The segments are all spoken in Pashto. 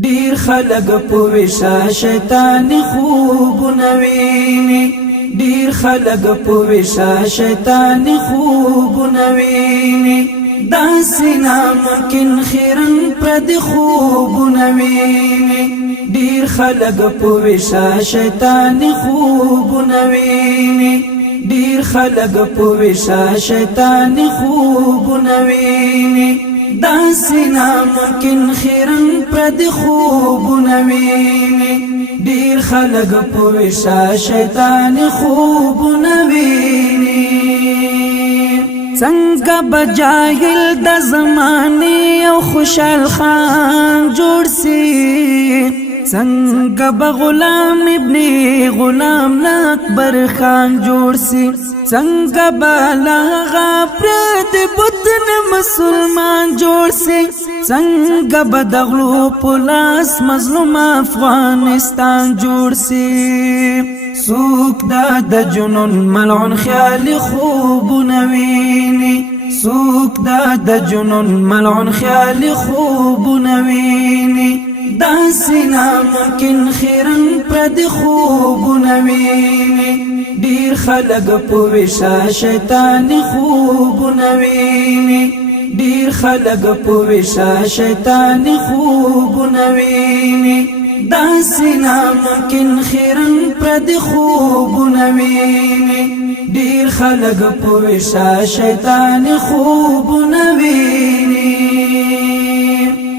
ډیر خلق په وشا شیطان خوبونه ویني ډیر خلق په وشا شیطان خوبونه ویني داسې ناممکن خیرن پر د خوبونه ویني ډیر خلق په وشا شیطان خوبونه ویني ډیر خلق په وشا شیطان خوبونه ویني داسې ناممکن خیرن پر د خوبونه ویني ډیر خلق په وشا شیطان خوبونه ویني څنګه بجاهل د زمانه او خوشحال خان جوړ سي څنګه بغلام ابن غلام اکبر خان جوړ سي څنګه بالاغا پرد بطن مسلمان جوړ سي څنګه بدغلو پولاس مظلوم افغانستان جوړ سي سوک د جنون ملعون خیال خوبونه ویني سوک د جنون ملعون خیال خوبونه ویني داسې ناممکن خیرن پر د خوبونه ویني ډیر خلق په وشا شیطان خوبونه ویني ډیر خلق په وشا شیطان خوبونه ویني داسې ناممکن خیرن پر د خوبونه ویني ډیر خلق په وشا شیطان خوبونه ویني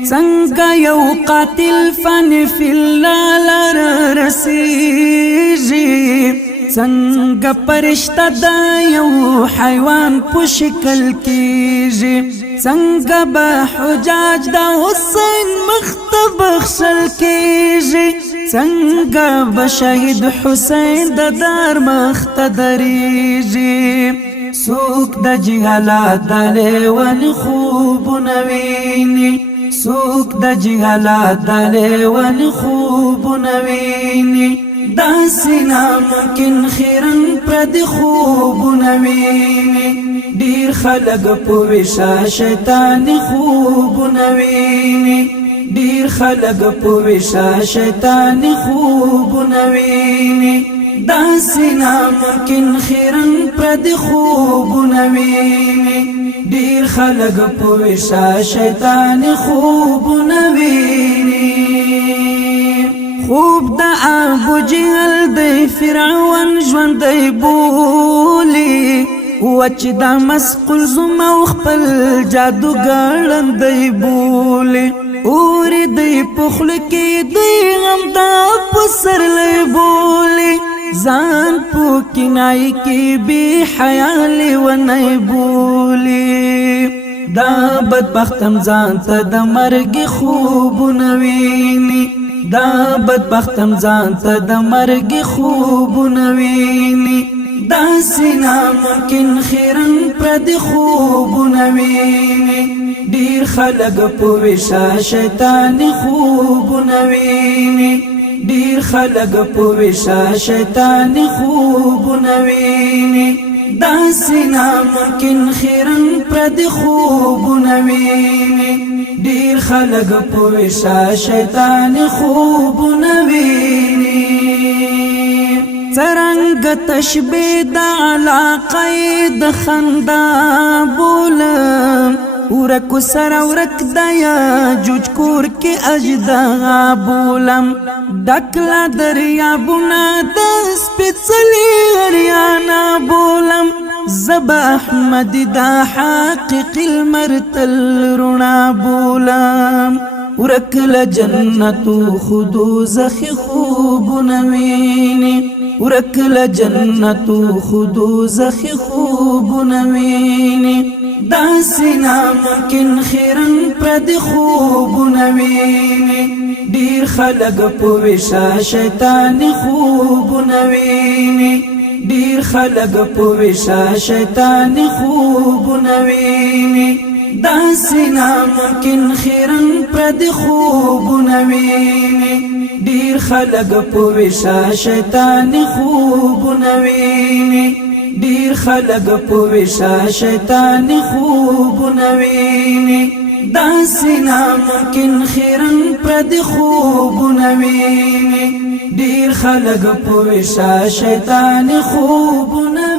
څنګه یو قاتل فن فی الله لار رسیږي څنګه پرشتہ د یو حیوان په شکل کېږي څنګه به حجاج د حسین مختب بخښل کېږي څنګه به شهید حسین د دار مخته درېږي څوک د جهالت د لیون خوبونه ویني څوک د جهالت د لیون خوبونه ویني داسې ناممکن خیرن پر د خوبونه ویني ډیر خلق په وشا شیطان خوبونه ویني ډیر خلق په وشا شیطان خوبونه ویني داسې ناممکن خیرن پر د خوبونه ویني ډیر خلق په وشا شیطان خوبونه ویني خوب د ابو جهل د فرعون ژوند بولی وچ د مسقل زما خپل جادوګرن دی بولی اور دی پخل کې دی غم دا پسر لې بولی ځان پو کنای کې بی حیال و نه بولی دا بدبختم ځان ته د مرګ خوبونه ویني دا بدبختم ځان ته د مرګ خوبونه ویني داسې ناممکن خیرن پر د خوبونه ویني ډیر خلق په وشا شیطان خوبونه ویني ډیر خلق په وشا شیطان خوبونه ویني داسې ناممکن خیرن پر د خوبونه ویني ډیر خلق په وشا شیطان خوبونه ویني څرنګه تشبیه د علاقه د خندا بولم ورکو سره ورک د یاجوج کور کې اجدا بولم ډکلا دریابونه د سپېڅلي اریانا بولم زبا احمد دا حقیق المرتل رڼا بولم ورکل جنتو خودو زخی خوبونه ویني ورکل جنتو خودو زخی خوبونه ویني داسې ناممکن خیرن پر د خوبونه ویني ډیر خلق په وشا شیطان خوبونه ویني ډیر خلق په وشا شیطان خوبونه ویني داسې ناممکن خیرن پر د خوبونه ویني ډیر خلق په وشا شیطان خوبونه ویني ډیر خلق په وشا شیطان خوبونه ویني داسې ناممکن خیرن پردي خوبونه ویني ډېر خلک په ویشا شیطاني خوبونه